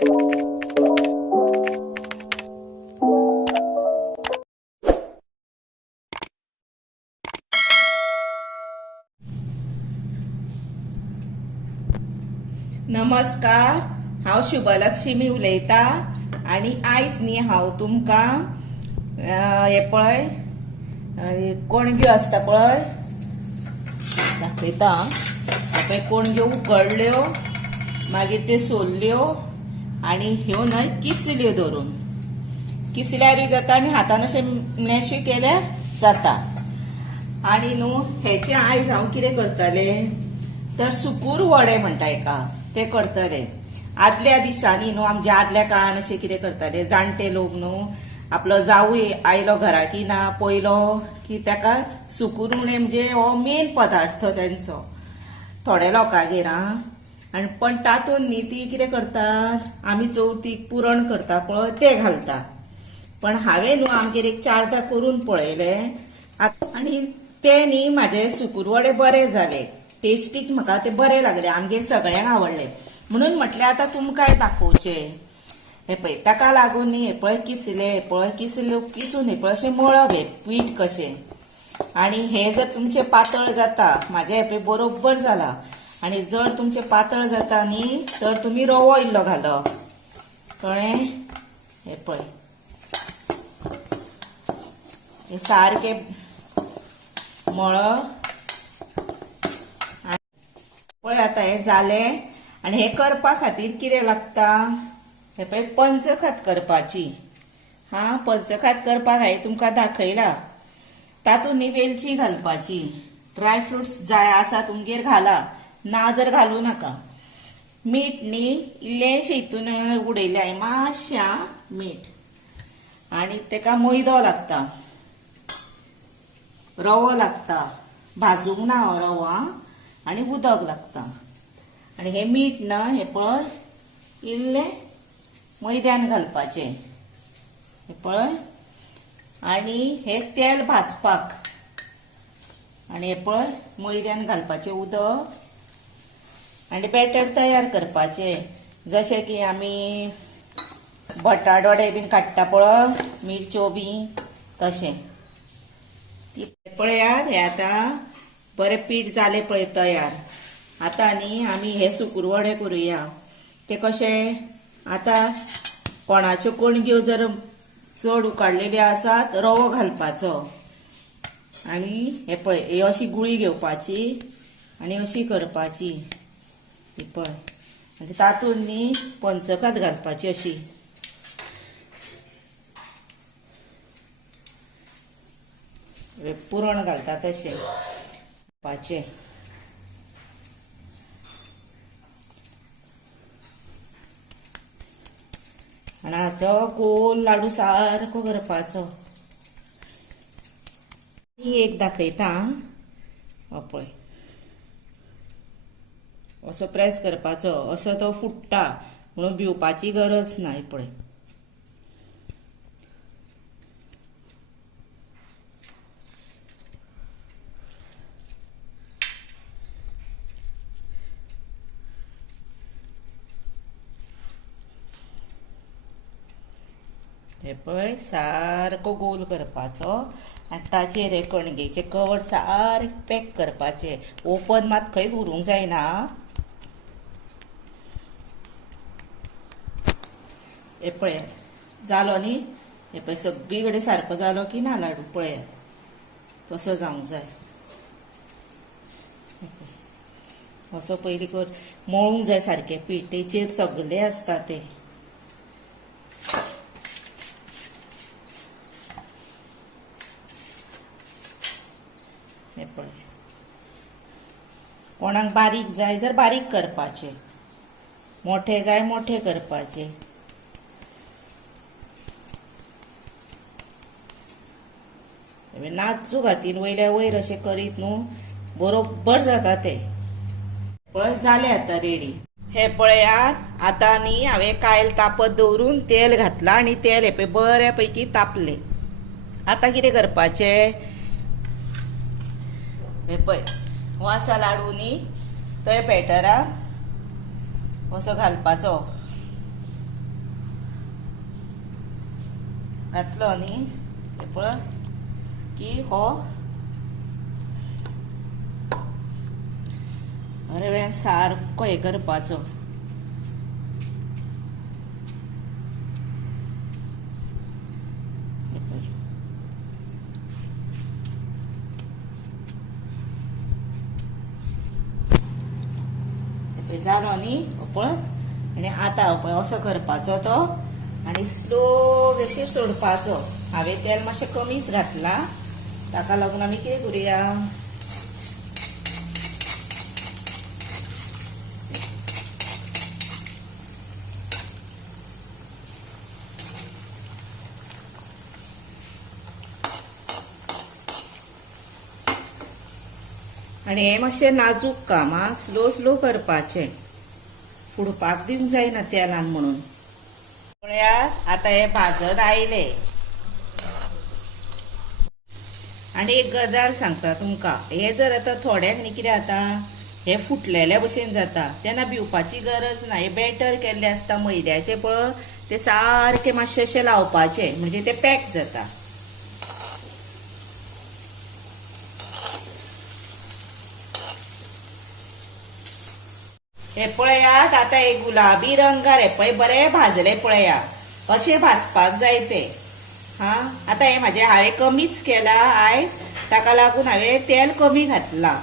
नमस्कार, हांव शुभलक्ष्मी उलयतां आनी आयज न्ही हांव तुमकां हे पळय कोणग्यो आसता पळय दाखयता। पळय कोणग्यो उकडल्यो, मागीर त्यो सोलल्यो आनी ह्यो न्हय किसल्यो धरून। किसल्यारूय जाता आनी हातान अशें मॅशूय केल्यार जाता। आनी न्हू हेचे आयज हांव कितें करतलें तर सुकूर वडे म्हणटा हेका, ते करतले। आदल्या दिसांनी न्हू आमच्या आदल्या काळान अशें कितें करताले जाणटे लोक न्हू, आपलो जावूय आयलो घरा की ना पयलो की ताका सुकूर उणे म्हणजे हो मेन पदार्थ तेंचो थोड्या लोकांगेर। आनी पण तातूंत न्ही ती कितें करतात, आमी चवथीक पुरण करता पळय ते घालता। पण हांवें न्हू आमगेर एक 4दां करून पळयले आनी ते न्ही म्हाजे सुकूर वडे बरे जाले, टेस्टीक म्हाका ते बरे लागले, आमगेर सगळ्यांक आवडले। म्हणून म्हटलें आतां तुमकांय दाखोवचे। हे पळय ताका लागून न्ही हे पळय किसले, हे पळय किसून हे पळय अशें मळप हे पीठ कशें। आनी हे जर तुमचें पातळ जाता, म्हाजें हे पळय बरोबर जाला। आनी जर तुमचें पातळ जाता न्ही तर तुमी रवो इल्लो घालप, कळ्ळें। हे पळय हे सारकें मळप। पळय आतां हें जालें आनी हें करपा खातीर कितें लागता, हे पळय पंचखाद करपाची। पंचखाद करपाक हांवें तुमकां दाखयला। तातूंत न्ही वेलची घालपाची, ड्राय फ्रुट्स जाय आसा तुमगेर घाला, ना जर घालूं नाका। मीठ न्ही इल्लेशें हितून उडयलें हांवें, मातशें मीठ। आनी ताका मैदो लागता, रवो लागता, भाजूंक ना हो रवो, आनी उदक लागता। आनी हे मीठ ना हे पळय इल्लें मैद्यान घालपाचें, हे पळय। आनी हे तेल भाजपाक, आनी हे पळय मैद्यान घालपाचें उदक, आनी बॅटर तयार करपाचें। जशें की आमी बटाट वडे बीन काडटा पळय, मिरच्यो बी तशें। पळयात हे आतां बरें पीठ जालें पळय तयार। आतां न्ही आमी हे सुकूर वडे करुया। ते कशें, आतां कोणाच्यो कोणग्यो जर चड उकाडलेल्यो आसात रवो घालपाचो, आनी हे पळय ही अशी गुळी घेवपाची आनी अशी करपाची, ही पळय। आनी तातूंत न्ही पंचखाद घालपाची अशी, पुरण घालता तशें घालपाचें। आनी हाचो गोल लाडू सारको करपाचो। एक दाखयता, हो पळय असो प्रेस करपाचो, असो तो फुट्टा म्हणून भिवपाची गरज ना। हे पळय हे पळय सारको गोल करपाचो आनी ताचेर हे कणगेचे कवर सारकें पॅक करपाचें। ओपन मात खंयच उरूंक जायना। हे पळयात जालो न्ही, हे पळय सगळी कडेन सारको जालो की ना लाडू, पळयात तसो जावंक जाय। असो पयलीं कर मळूंक जाय सारकें पीठ, तेचेर सगळें आसता तें। हे पळय कोणाक बारीक जाय जर बारीक करपाचे, मोठे जाय मोठे करपाचे। नाचू घातीन वयल्या वयर अशें करीत न्हू बरोबर जाता ते। पळय जाले आतां रेडी। हे पळयात आतां न्ही हांवें कायल तापत दवरून तेल घातलां आनी तेल हे पळय बऱ्या पैकी तापलें। आतां कितें करपाचें, हे पळय हो आसा लाडू न्ही, तो हे बॅटरान असो घालपाचो घातलो न्ही ते पळय की हो रव्यान सारको हे करपाचो. जालो न्ही पळय आनी आतां पळय असो करपाचो तो आनी स्लो गॅशीर सोडपाचो. हांवें तेल मातशें कमीच घातलां ताका लागून आमी कितें करुया आनी हें मातशें नाजूक काम आं, स्लो स्लो करपाचें, फुडपाक दिवंक जायना तेलान म्हणून. पळयात आतां हे भाजत आयले. आनी एक गजाल सांगता तुमकां, हे जर आतां थोड्यांक न्ही कितें जाता हे फुटलेल्या भशेन जाता तेन्ना भिवपाची गरज ना. हे बॅटर केल्ले आसता मैद्याचे पळय ते सारके मातशे अशें लावपाचे म्हणजे ते पॅक जाता. हे पळयात आतां हे गुलाबी रंगार हे पळय बरें भाजले पळया, अशें भाजपाक जाय ते. हा आतां हे म्हाजें हांवें कमीच केला आयज ताका लागून हांवें तेल कमी घातलां.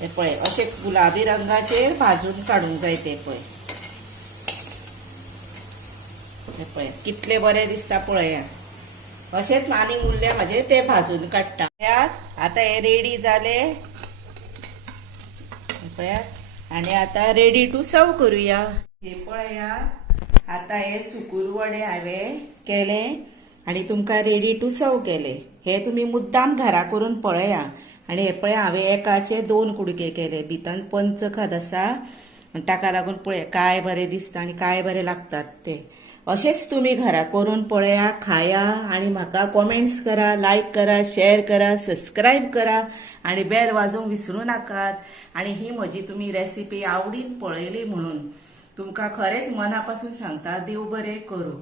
हे पळय अशें गुलाबी रंगाचेर भाजून काडूंक जाय ते पळय. हे पळय कितले बरें दिसता पळया. अशेंच आनीक उरले म्हाजे ते भाजून काडटा. आतां हे रेडी जाले पळयात आनी आतां रेडी टू सर्व करुया. हे पळयात आतां हे सुकूर वडे हांवें केले आनी तुमकां रेडी टू सर्व केले. हे तुमी मुद्दाम घरा करून पळया. आनी हे पळय हांवें एकाचे 2 कुडके केले. भितर पंचखाद आसा ताका लागून पळय काय बरें दिसता आनी काय बरें लागतात ते. अशेंच तुमी घरा करून पळया, खाया आनी म्हाका कॉमेंट्स करा, लायक करा, शेअर करा, सबस्क्रायब करा आनी बेल वाजोवंक विसरूं नाकात. आनी ही म्हजी तुमी रेसिपी आवडीन पळयली म्हणून तुमकां खरेंच मना पासून सांगता, देव बरें करूं.